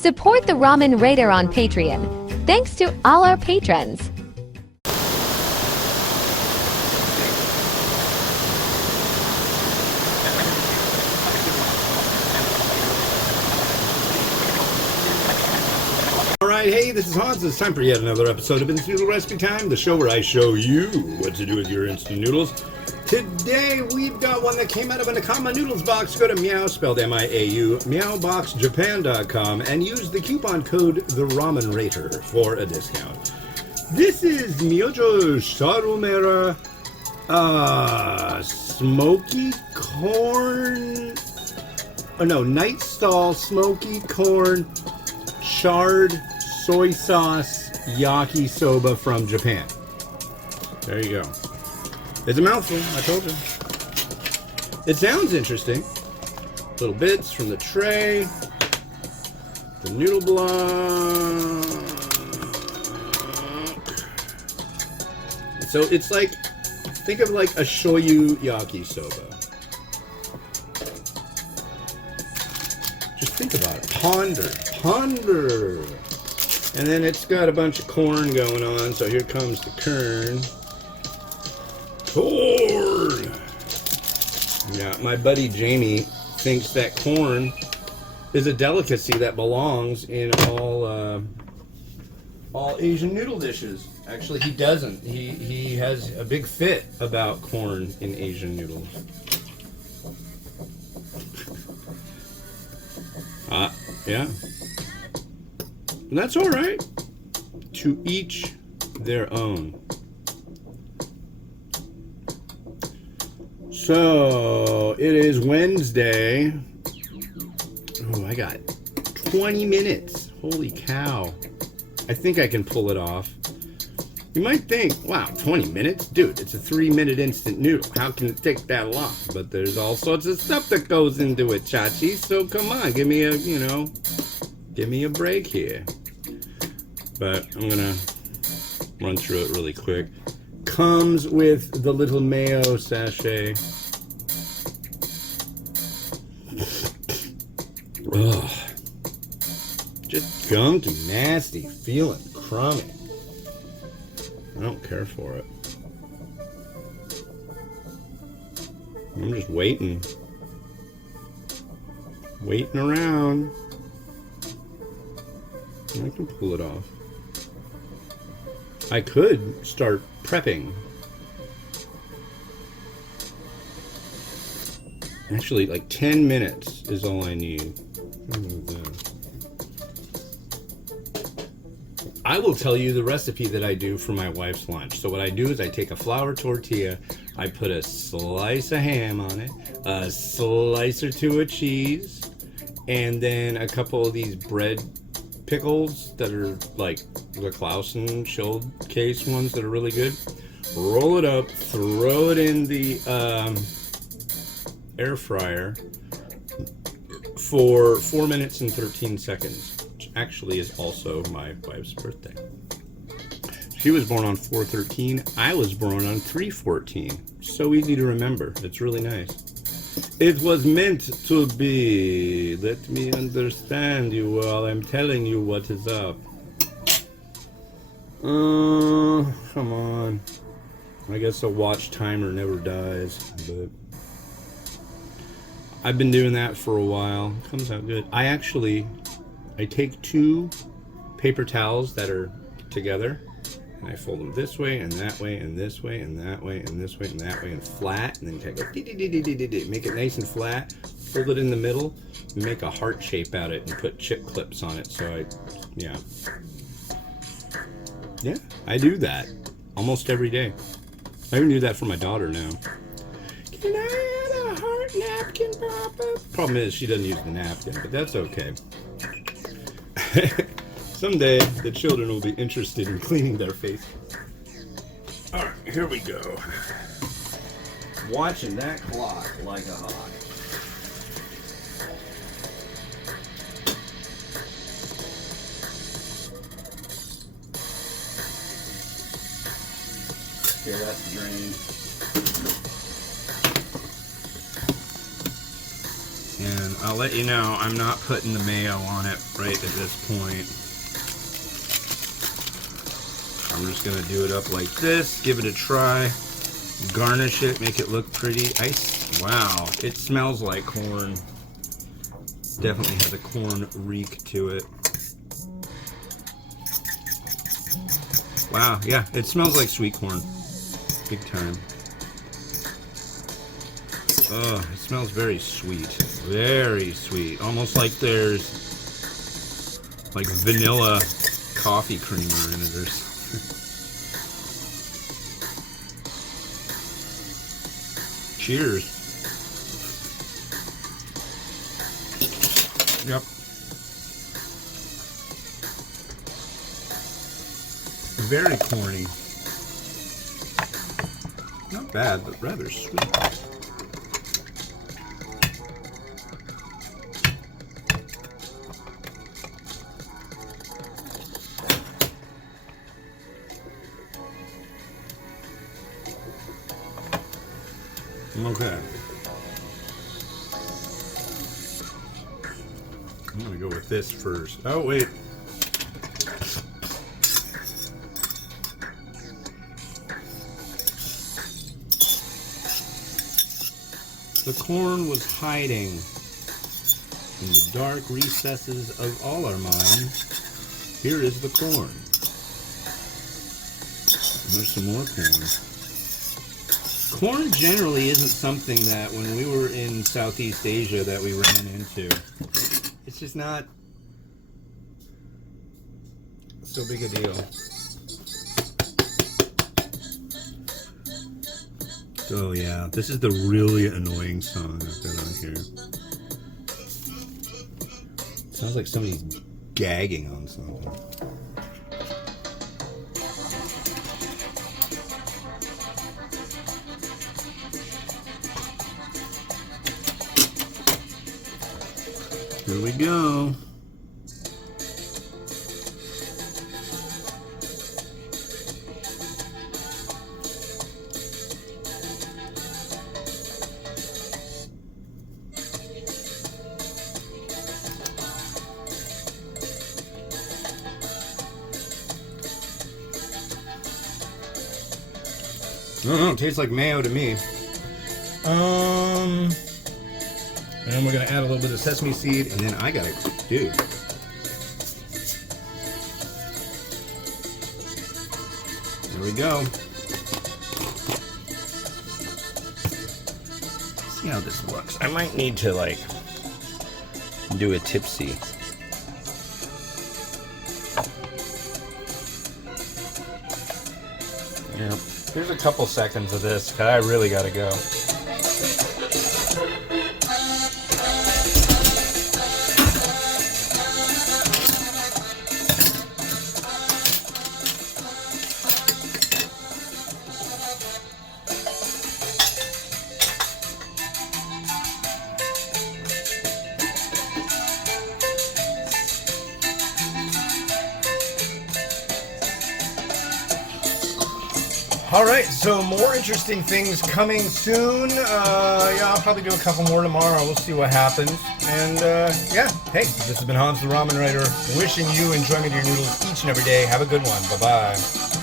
Support the Ramen Raider on Patreon. Thanks to all our patrons. Alright, hey, this is Hans. It's time for yet another episode of Instant Noodle Recipe Time, the show where I show you what to do with your instant noodles. Today, we've got one that came out of a Nakama Noodles box. Go to Meow, spelled M-I-A-U, meowboxjapan.com, and use the coupon code TheRamenRater for a discount. This is Myojo Sharumera, smoky corn, Night Stall smoky corn, charred soy sauce yakisoba from Japan. There you go. It's a mouthful, I told you. It sounds interesting. Little bits from the tray. The noodle block. So it's like, think of like a shoyu yakisoba. Just think about it. Ponder. And then it's got a bunch of corn going on, so here comes the corn. Corn! Yeah, my buddy Jamie thinks that corn is a delicacy that belongs in all Asian noodle dishes. Actually, he doesn't. He has a big fit about corn in Asian noodles. Yeah. And that's all right. To each their own. So, it is Wednesday. Oh, I got 20 minutes. Holy cow. I think I can pull it off. You might think, wow, 20 minutes? Dude, it's a 3-minute instant noodle. How can it take that long? But there's all sorts of stuff that goes into it, Chachi. So come on, give me a break here. But I'm gonna run through it really quick. Comes with the little mayo sachet. Ugh. Just gunky, nasty, feeling crummy. I don't care for it. I'm just waiting. Waiting around. I can pull it off. I could start prepping. Actually, like 10 minutes is all I need. I will tell you the recipe that I do for my wife's lunch. So what I do is I take a flour tortilla, I put a slice of ham on it, a slice or two of cheese, and then a couple of these bread pickles that are like the Clausen chilled case ones that are really good. Roll it up, throw it in the air fryer for 4 minutes and 13 seconds, which actually is also my wife's birthday. She was born on 4/13. I was born on 3/14. So easy to remember. It's really nice. It was meant to be. Let me understand you while I'm telling you what is up. Come on. I guess a watch timer never dies, but I've been doing that for a while. Comes out good. I take 2 paper towels that are together, and I fold them this way and that way and this way and that way and this way and that way and flat, and then kind of go make it nice and flat, fold it in the middle, and make a heart shape out of it and put chip clips on it. So yeah, I do that almost every day. I even do that for my daughter now. Can I have a heart napkin, Papa? Problem is she doesn't use the napkin, but that's okay. Someday the children will be interested in cleaning their face. Alright, here we go. Watching that clock like a hawk. Okay, that's drained. And I'll let you know, I'm not putting the mayo on it right at this point. I'm just gonna do it up like this, give it a try, garnish it, make it look pretty. Wow, it smells like corn. Definitely has a corn reek to it. Wow, yeah, it smells like sweet corn. Big time. Oh, it smells very sweet. Very sweet. Almost like there's like vanilla coffee creamer in it or something. Cheers. Yep. Very corny. Not bad, but rather sweet. Okay. I'm gonna go with this first. Oh, wait. The corn was hiding in the dark recesses of all our minds. Here is the corn. There's some more corn. Corn generally isn't something that when we were in Southeast Asia that we ran into. It's just not so big a deal. Oh yeah, this is the really annoying song I've got on here. Sounds like somebody's gagging on something. Here we go. I don't know, it tastes like mayo to me. And we're gonna add a little bit of sesame seed, and then I gotta, dude. There we go. See how this looks. I might need to like do a tipsy. Yeah. Here's a couple seconds of this, cause I really gotta go. Alright, so more interesting things coming soon. Yeah, I'll probably do a couple more tomorrow. We'll see what happens. And yeah, hey, this has been Hans the Ramen Writer, wishing you enjoyment of your noodles each and every day. Have a good one. Bye-bye.